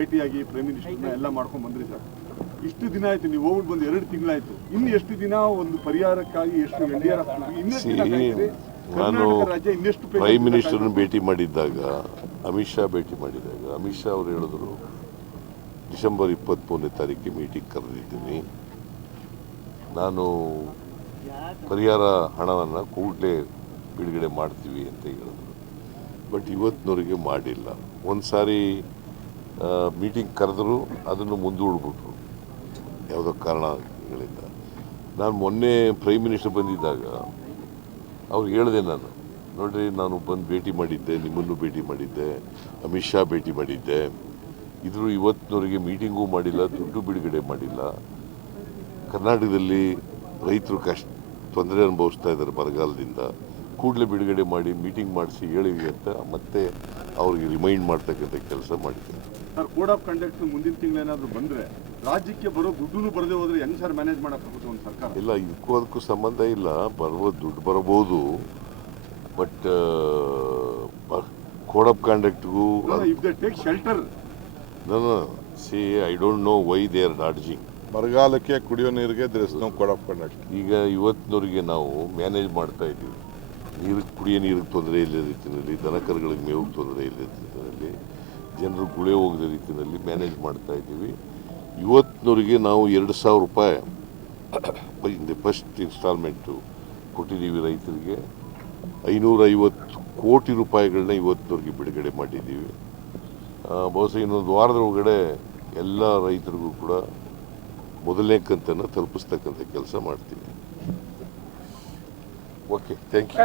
ಭೇಟಿಯಾಗಿ ಪ್ರೈಮ್ ಮಿನಿಸ್ಟರ್ನ ಎಲ್ಲ ಮಾಡ್ಕೊಂಡು ಬಂದ್ರಿ ಸರ್. ಇಷ್ಟು ದಿನ ಆಯ್ತು ನೀವು ಹೋಗ್ಬಿಟ್ಟು ಬಂದು ಎರಡು ತಿಂಗಳಾಯ್ತು. ಇನ್ನು ಎಷ್ಟು ದಿನ ಒಂದು ಪರಿಹಾರಕ್ಕಾಗಿ ಎಷ್ಟು ಎನ್ ಡಿ ಆರ್? ನಾನು ಪ್ರೈಮ್ ಮಿನಿಸ್ಟರ್ನ ಭೇಟಿ ಮಾಡಿದ್ದಾಗ ಅಮಿತ್ ಶಾ ಭೇಟಿ ಮಾಡಿದಾಗ ಅಮಿತ್ ಶಾ ಅವರು ಹೇಳಿದ್ರು ಡಿಸೆಂಬರ್ ಇಪ್ಪತ್ತ್ಮೂರನೇ ತಾರೀಕಿಗೆ ಮೀಟಿಂಗ್ ಕರೆದಿದ್ದೀನಿ. ನಾನು ಪರಿಹಾರ ಹಣವನ್ನು ಕೂಡಲೇ ಬಿಡುಗಡೆ ಮಾಡ್ತೀವಿ ಅಂತ ಹೇಳಿದ್ರು. ಬಟ್ ಇವತ್ತಿನವರೆಗೆ ಮಾಡಿಲ್ಲ. ಒಂದು ಸಾರಿ ಮೀಟಿಂಗ್ ಕರೆದ್ರು ಅದನ್ನು ಮುಂದೂಡ್ಬಿಟ್ರು. ಯಾವುದೋ ಕಾರಣಗಳಿಂದ ನಾನು ಮೊನ್ನೆ ಪ್ರೈಮ್ ಮಿನಿಸ್ಟರ್ ಬಂದಿದ್ದಾಗ ಅವ್ರು ಹೇಳಿದೆ ನಾನು, ನೋಡಿರಿ, ನಾನು ಬಂದು ಭೇಟಿ ಮಾಡಿದ್ದೆ, ನಿಮ್ಮನ್ನು ಭೇಟಿ ಮಾಡಿದ್ದೆ, ಅಮಿತ್ ಶಾ ಭೇಟಿ ಮಾಡಿದ್ದೆ. ಇದ್ರು ಇವತ್ತಿನವರೆಗೆ ಮೀಟಿಂಗೂ ಮಾಡಿಲ್ಲ, ದುಡ್ಡು ಬಿಡುಗಡೆ ಮಾಡಿಲ್ಲ. ಕರ್ನಾಟಕದಲ್ಲಿ ರೈತರು ಕಷ್ಟ ತೊಂದರೆ ಅನುಭವಿಸ್ತಾ ಇದ್ದಾರೆ ಬರಗಾಲದಿಂದ. ಕೂಡಲೇ ಬಿಡುಗಡೆ ಮಾಡಿ ಮೀಟಿಂಗ್ ಮಾಡಿಸಿ ಹೇಳಿವಿ ಅಂತ ಮತ್ತೆ ಅವ್ರಿಗೆ ರಿಮೈಂಡ್ ಮಾಡ್ತಕ್ಕಂಥ ಕೆಲಸ ಮಾಡಿದ್ದೀನಿ. ಸರ್ ಕೋಡ್ ಆಫ್ ಕಂಡಕ್ಟ್ ಮುಂದಿನ ತಿಂಗಳೇನಾದ್ರೂ ಬಂದ್ರೆ ರಾಜ್ಯಕ್ಕೆ ಬರೋ ದುಡ್ಡು ಬರದೇ ಹೋದ್ರೆ ಹೆಂಗ್ ಸರ್ ಮ್ಯಾನೇಜ್ ಮಾಡಕ್ಕಾಗುತ್ತೆ ಒಂದು ಸರ್ಕಾರ? ಇಲ್ಲ ಇದಕ್ಕೂ ಅದಕ್ಕೂ ಸಂಬಂಧ ಇಲ್ಲ. ಬರುವ ದುಡ್ಡು ಬರಬಹುದು ಬಟ್ ಕೋಡ್ ಆಫ್ ಕಂಡಕ್ಟ್ಗೂ ಇಫ್ ದೇ ಟೇಕ್ ಶೆಲ್ಟರ್ ನಾನು see I don't know why they are dodging ಬರಗಾಲಕ್ಕೆ ಕುಡಿಯೋ ನೀರಿಗೆ ಕೋಡ್ ಆಫ್ ಕಂಡಕ್ಟ್. ಈಗ ಇವತ್ತಿನವರಿಗೆ ನಾವು ಮ್ಯಾನೇಜ್ ಮಾಡ್ತಾ ಇದ್ದೀವಿ. ನೀರು ಕುಡಿಯೋ ನೀರಿಗೆ ತೊಂದರೆ ಇಲ್ಲದ ರೀತಿಯಲ್ಲಿ. ದನಕರುಗಳಿಗೆ ಮೇವು ತೊಂದರೆ ಇಲ್ಲದ ರೀತಿಯಲ್ಲಿ. ಜನರು ಗುಳೆ ಹೋಗದ ರೀತಿಯಲ್ಲಿ ಮ್ಯಾನೇಜ್ ಮಾಡ್ತಾ ಇದ್ದೀವಿ. ಇವತ್ತಿನವರಿಗೆ ನಾವು ಎರಡು ಸಾವಿರ ರೂಪಾಯಿ ಹಿಂದೆ ಫಸ್ಟ್ ಇನ್ಸ್ಟಾಲ್ಮೆಂಟು ಕೊಟ್ಟಿದ್ದೀವಿ ರೈತರಿಗೆ. ಐನೂರೈವತ್ತು ಕೋಟಿ ರೂಪಾಯಿಗಳನ್ನ ಇವತ್ತಿನವರೆಗೆ ಬಿಡುಗಡೆ ಮಾಡಿದ್ದೀವಿ. ಬಹುಶಃ ಇನ್ನೊಂದು ವಾರದ ಒಳಗಡೆ ಎಲ್ಲ ರೈತರಿಗೂ ಕೂಡ ಮೊದಲನೇ ಕಂತನ್ನು ತಲುಪಿಸ್ತಕ್ಕಂಥ ಕೆಲಸ ಮಾಡ್ತೀವಿ ಓಕೆ ಥ್ಯಾಂಕ್ ಯು